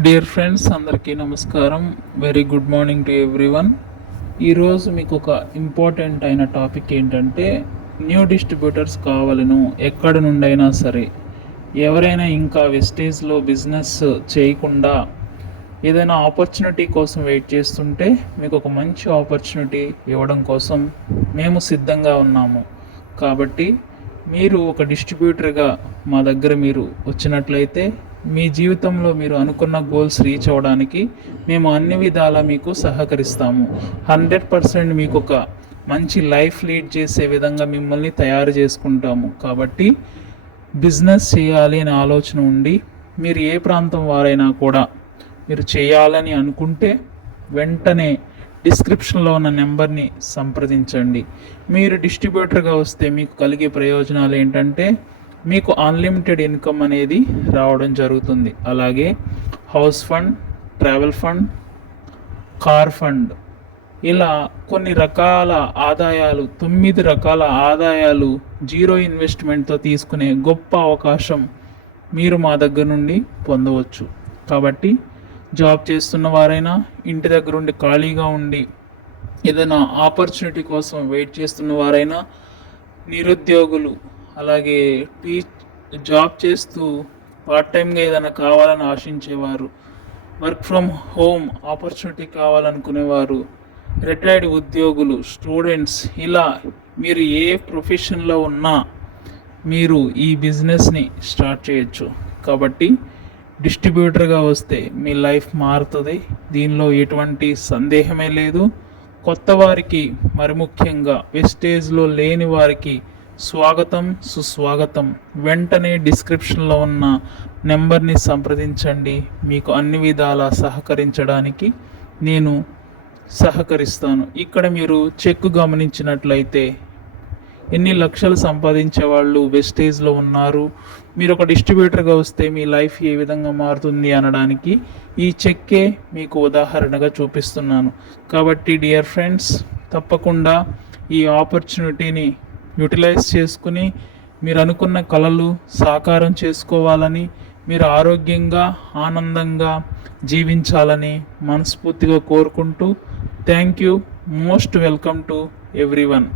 Dear friends అందరికీ నమస్కారం. Very good morning to everyone ఈరోజు మీకు ఒక ఇంపార్టెంట్ అయిన టాపిక్ ఏంటంటే న్యూ డిస్ట్రిబ్యూటర్స్ కావాలను ఎక్కడి నుండైనా సరే. ఎవరైనా ఇంకా వెస్టేజ్లో బిజినెస్ చేయకుండా ఏదైనా ఆపర్చునిటీ కోసం వెయిట్ చేస్తుంటే మీకు ఒక మంచి ఆపర్చునిటీ ఇవ్వడం కోసం మేము సిద్ధంగా ఉన్నాము. కాబట్టి మీరు ఒక డిస్ట్రిబ్యూటర్గా మా దగ్గర మీరు వచ్చినట్లయితే మీ జీవితంలో మీరు అనుకున్న గోల్స్ రీచ్ అవ్వడానికి మేము అన్ని విధాలా మీకు సహకరిస్తాము. హండ్రెడ్ పర్సెంట్ మీకు ఒక మంచి లైఫ్ లీడ్ చేసే విధంగా మిమ్మల్ని తయారు చేసుకుంటాము. కాబట్టి బిజినెస్ చేయాలి అనే ఆలోచన ఉండి మీరు ఏ ప్రాంతం వారైనా కూడా మీరు చేయాలని అనుకుంటే వెంటనే డిస్క్రిప్షన్లో ఉన్న నెంబర్ని సంప్రదించండి. మీరు డిస్ట్రిబ్యూటర్గా వస్తే మీకు కలిగే ప్రయోజనాలు ఏంటంటే మీకు అన్లిమిటెడ్ ఇన్కమ్ అనేది రావడం జరుగుతుంది. అలాగే house fund travel fund car fund ఇలా కొన్ని రకాల ఆదాయాలు తొమ్మిది రకాల ఆదాయాలు జీరో ఇన్వెస్ట్మెంట్తో తీసుకునే గొప్ప అవకాశం మీరు మా దగ్గర నుండి పొందవచ్చు. కాబట్టి జాబ్ చేస్తున్న వారైనా ఇంటి దగ్గర ఉండి ఖాళీగా ఉండి ఏదైనా ఆపర్చునిటీ కోసం వెయిట్ చేస్తున్న వారైనా నిరుద్యోగులు అలాగే టీ జాబ్ చేస్తూ పార్ట్ టైంగా ఏదైనా కావాలని ఆశించేవారు. వర్క్ ఫ్రమ్ హోమ్ ఆపర్చునిటీ కావాలనుకునేవారు. రిటైర్డ్ ఉద్యోగులు స్టూడెంట్స్ ఇలా మీరు ఏ ప్రొఫెషన్లో ఉన్నా మీరు ఈ బిజినెస్ని స్టార్ట్ చేయొచ్చు. కాబట్టి డిస్ట్రిబ్యూటర్గా వస్తే మీ లైఫ్ మారుతుంది. దీనిలో ఎటువంటి సందేహమే లేదు. కొత్త వారికి మరి ముఖ్యంగా వెస్టేజ్లో లేని వారికి స్వాగతం సుస్వాగతం. వెంటనే డిస్క్రిప్షన్లో ఉన్న నెంబర్ని సంప్రదించండి. మీకు అన్ని విధాలా సహకరించడానికి నేను సహకరిస్తాను. ఇక్కడ మీరు చెక్ గమనించినట్లయితే ఎన్ని లక్షలు సంపాదించే వాళ్ళు వెస్టేజ్లో ఉన్నారు. మీరు ఒక డిస్ట్రిబ్యూటర్గా వస్తే మీ లైఫ్ ఏ విధంగా మారుతుంది అనడానికి ఈ చెక్కే మీకు ఉదాహరణగా చూపిస్తున్నాను. కాబట్టి డియర్ ఫ్రెండ్స్ తప్పకుండా ఈ ఆపర్చునిటీని యూటిలైజ్ చేసుకుని మీరు అనుకున్న కళలు సాకారం చేసుకోవాలని మీరు ఆరోగ్యంగా ఆనందంగా జీవించాలని మనస్ఫూర్తిగా కోరుకుంటూ thank you most welcome to everyone